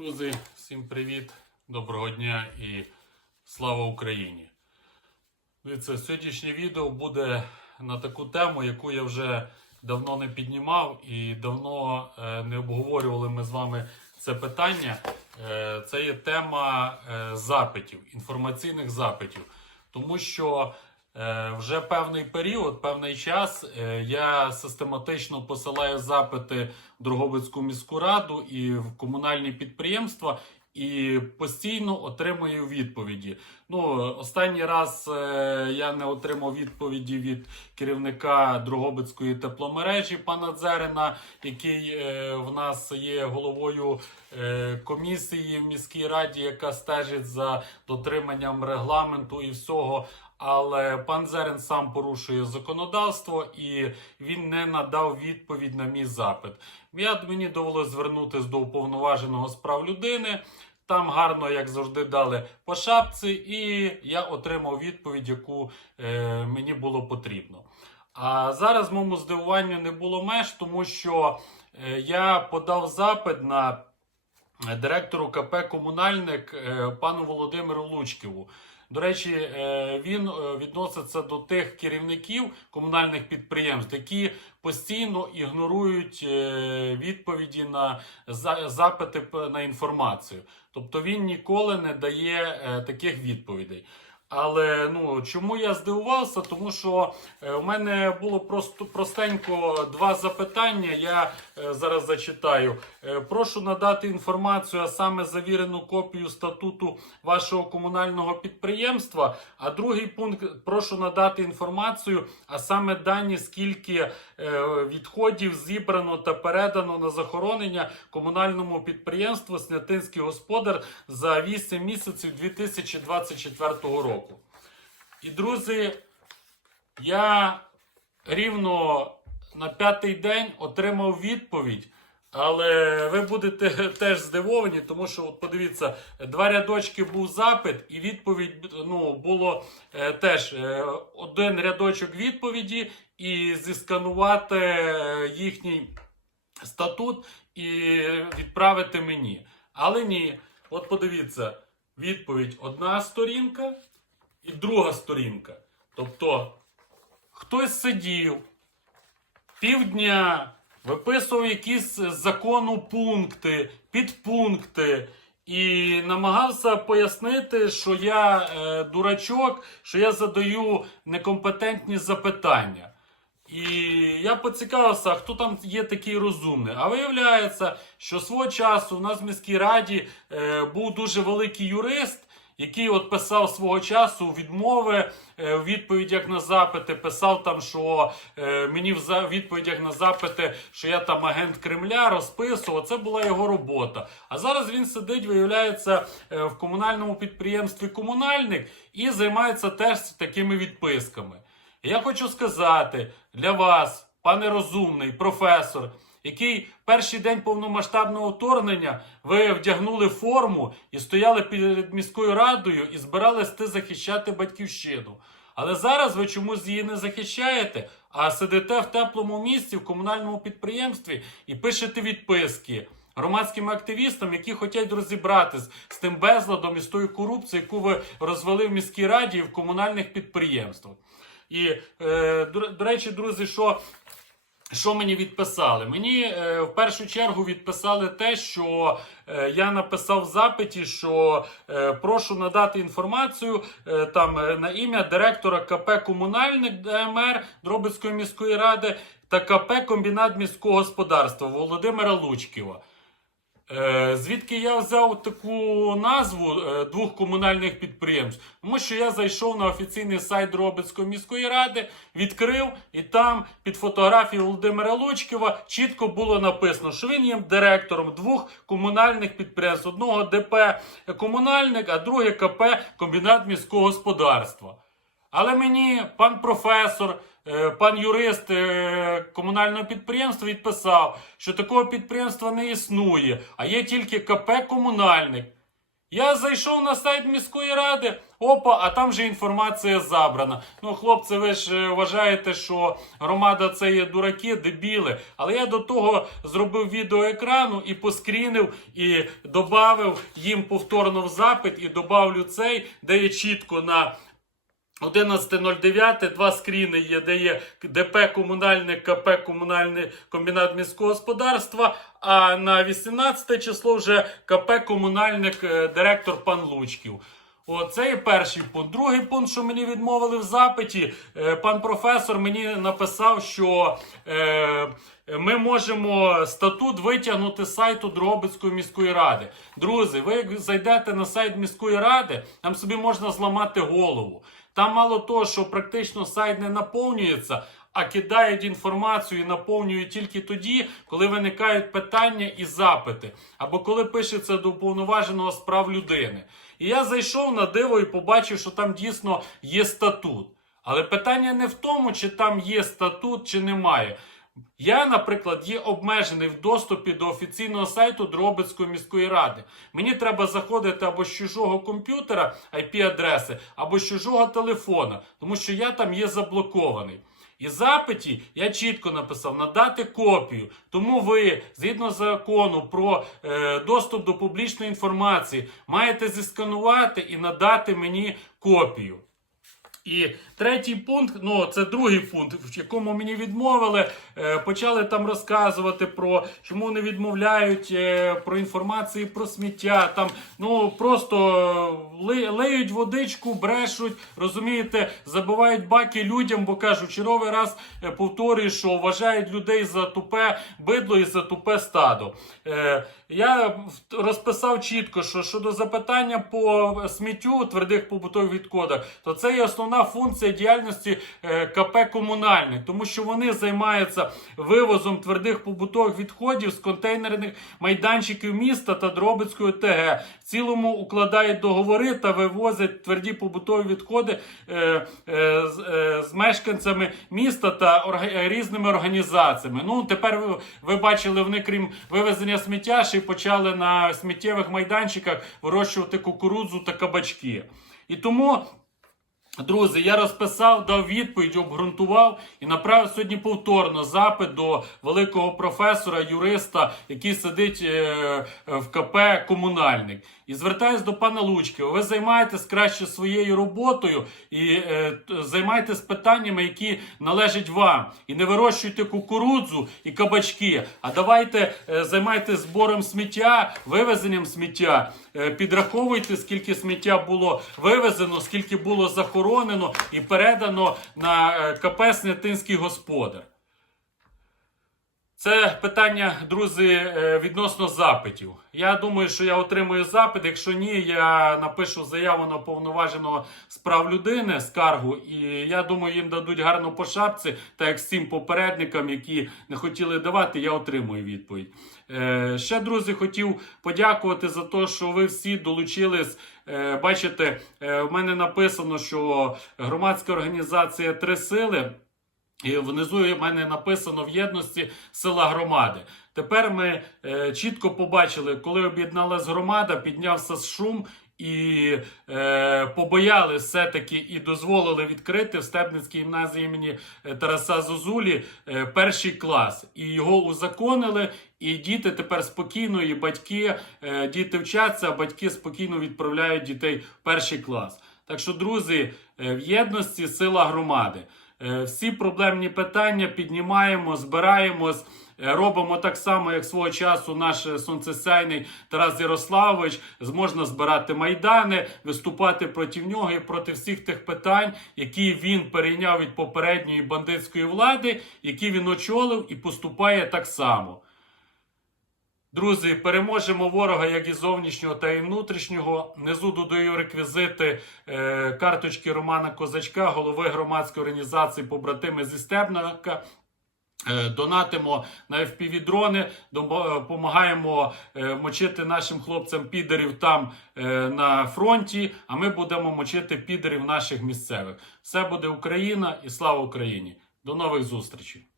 Друзі, всім привіт, доброго дня і слава Україні! Дивіться, сьогоднішнє відео буде на таку тему, яку я вже давно не піднімав і давно е, не обговорювали ми з вами це питання. Е, Це є тема е, запитів, інформаційних запитів. Тому що вже певний період, певний час е, я систематично посилаю запити в Дрогобицьку міську раду і в комунальні підприємства. І постійно отримую відповіді. Ну, останній раз е, я не отримав відповіді від керівника Дрогобицької тепломережі пана Дзерина, який е, в нас є головою е, комісії в міській раді, яка стежить за дотриманням регламенту і всього. Але пан Зерен сам порушує законодавство і він не надав відповідь на мій запит. Я мені довелося звернутися до уповноваженого з прав людини. Там гарно, як завжди, дали по шапці, і я отримав відповідь, яку е, мені було потрібно. А зараз моєму здивуванню не було меж, тому що е, я подав запит на директору КП Комунальник е, пану Володимиру Лучківу. До речі, е, він е, відноситься до тих керівників комунальних підприємств, які постійно ігнорують е, відповіді на запити на інформацію. Тобто він ніколи не дає таких відповідей. Але ну чому я здивувався? Тому що у мене було просто простенько два запитання. Я зараз зачитаю. Е, прошу надати інформацію, а саме завірену копію статуту вашого комунального підприємства. А другий пункт прошу надати інформацію, а саме дані, скільки е, відходів зібрано та передано на захоронення комунальному підприємству Снятинський господар за 8 місяців 2024 року. І друзі, я рівно на п'ятий день отримав відповідь. Але ви будете теж здивовані, тому що от подивіться, два рядочки був запит, і відповідь ну, було е, теж е, один рядочок відповіді, і зісканувати е, їхній статут і відправити мені. Але ні, от подивіться, відповідь одна сторінка і друга сторінка. Тобто хтось сидів півдня, виписував якісь закону пункти, підпункти. І намагався пояснити, що я е, дурачок, що я задаю некомпетентні запитання. І я поцікавився, хто там є такий розумний. А виявляється, що свого часу у нас в міській раді е, був дуже великий юрист, який от писав свого часу відмови е, в відповідях на запити. Писав там, що е, мені в за- відповідях на запити, що я там агент Кремля, розписував. Це була його робота. А зараз він сидить, виявляється, е, в комунальному підприємстві комунальник і займається теж такими відписками. Я хочу сказати для вас, пане розумний, професор, який перший день повномасштабного вторгнення ви вдягнули форму і стояли перед міською радою і збирались ти захищати батьківщину. Але зараз ви чомусь її не захищаєте, а сидите в теплому місці в комунальному підприємстві і пишете відписки громадським активістам, які хочуть розібратись з тим безладом і з тою корупцією, яку ви розвели в міській раді і в комунальних підприємствах. І, е, до, речі, друзі, що що мені відписали? Мені е, в першу чергу відписали те, що е, я написав в запиті, що е, прошу надати інформацію е, там е, на ім'я директора КП Комунальник ДМР Дробицької міської ради та КП Комбінат міського господарства Володимира Лучківа. Е, Звідки я взяв таку назву е, двох комунальних підприємств? Тому що я зайшов на офіційний сайт Дробицької міської ради, відкрив, і там під фотографією Володимира Лучківа чітко було написано, що він є директором двох комунальних підприємств: одного ДП комунальник, а друге КП комбінат міського господарства. Але мені пан професор, е, пан юрист е, комунального підприємства відписав, що такого підприємства не існує, а є тільки КП комунальник. Я зайшов на сайт міської ради, опа, а там же інформація забрана. Ну, хлопці, ви ж е, вважаєте, що громада це є дураки, дебіли. Але я до того зробив відеоекрану і поскрінив, і додав їм повторно в запит, і додавлю цей, де є чітко на 11.09 два скріни є, де є ДП комунальне, КП комунальний комбінат міського господарства. А на 18 число вже КП комунальник е, директор пан Лучків. О, це є перший пункт. Другий пункт, що мені відмовили в запиті, е, пан професор мені написав, що е, ми можемо статут витягнути з сайту Дрогобицької міської ради. Друзі, ви як зайдете на сайт міської ради, там собі можна зламати голову. Там мало того, що практично сайт не наповнюється, а кидають інформацію і наповнюють тільки тоді, коли виникають питання і запити, або коли пишеться до уповноваженого з прав людини. І я зайшов на диво і побачив, що там дійсно є статут. Але питання не в тому, чи там є статут, чи немає. Я, наприклад, є обмежений в доступі до офіційного сайту Дробицької міської ради. Мені треба заходити або з чужого комп'ютера IP-адреси, або з чужого телефона, тому що я там є заблокований. І запиті я чітко написав надати копію. Тому ви, згідно закону про е, доступ до публічної інформації, маєте зісканувати і надати мені копію. І третій пункт, ну це другий пункт, в якому мені відмовили. Е, почали там розказувати про чому не відмовляють е, про інформації про сміття. Там ну просто ли, леють водичку, брешуть, розумієте, забивають баки людям, бо кажуть, черговий раз е, повторюю, що вважають людей за тупе бидло і за тупе стадо. Е, я розписав чітко, що щодо запитання по сміттю твердих побутових відходах, то це є основна функція діяльності е, КП комунальних, тому що вони займаються вивозом твердих побутових відходів з контейнерних майданчиків міста та Дробицької ТГ. В цілому укладають договори та вивозять тверді побутові відходи е, е, з, мешканцями міста та різними організаціями. Ну тепер ви, ви бачили, вони крім вивезення сміття, ще й почали на сміттєвих майданчиках вирощувати кукурудзу та кабачки. І тому. Друзі, я розписав, дав відповідь, обґрунтував і направив сьогодні повторно запит до великого професора, юриста, який сидить е, в КП комунальник. І звертаюсь до пана Лучкова. Ви займаєтесь краще своєю роботою і е, займайтесь питаннями, які належать вам. І не вирощуйте кукурудзу і кабачки. А давайте е, займайтесь збором сміття, вивезенням сміття. Е, підраховуйте, скільки сміття було вивезено, скільки було захоронено і передано на е, КП Снятинський господар. Це питання, друзі, е, відносно запитів. Я думаю, що я отримую запит. Якщо ні, я напишу заяву на повноваженого з прав людини скаргу, і я думаю, їм дадуть гарно по шапці, так як цим попередникам, які не хотіли давати, я отримую відповідь. Е, ще, друзі, хотів подякувати за те, що ви всі долучились. Е, бачите, в мене написано, що громадська організація Три сили. І внизу в мене написано в єдності села громади. Тепер ми е, чітко побачили, коли об'єдналась громада, піднявся шум. І е, побояли все-таки і дозволили відкрити в Стебницькій гімназії імені е, Тараса Зозулі е, перший клас. І його узаконили. І діти тепер спокійно, і батьки, е, діти вчаться, а батьки спокійно відправляють дітей в перший клас. Так що, друзі, е, в єдності сила громади. Е, Всі проблемні питання піднімаємо, збираємось. е, Робимо так само, як свого часу наш сонцесяйний Тарас Ярославович зможна збирати майдани, виступати проти нього і проти всіх тих питань, які він перейняв від попередньої бандитської влади, які він очолив і поступає так само. Друзі, переможемо ворога як і зовнішнього, та і внутрішнього. Внизу додаю реквізити е, карточки Романа Козачка, голови громадської організації Побратими зі Стебника. Е, Донатимо на FPV-дрони, допомагаємо е, мочити нашим хлопцям підерів там е, на фронті. А ми будемо мочити підерів наших місцевих. Все буде Україна і слава Україні! До нових зустрічей!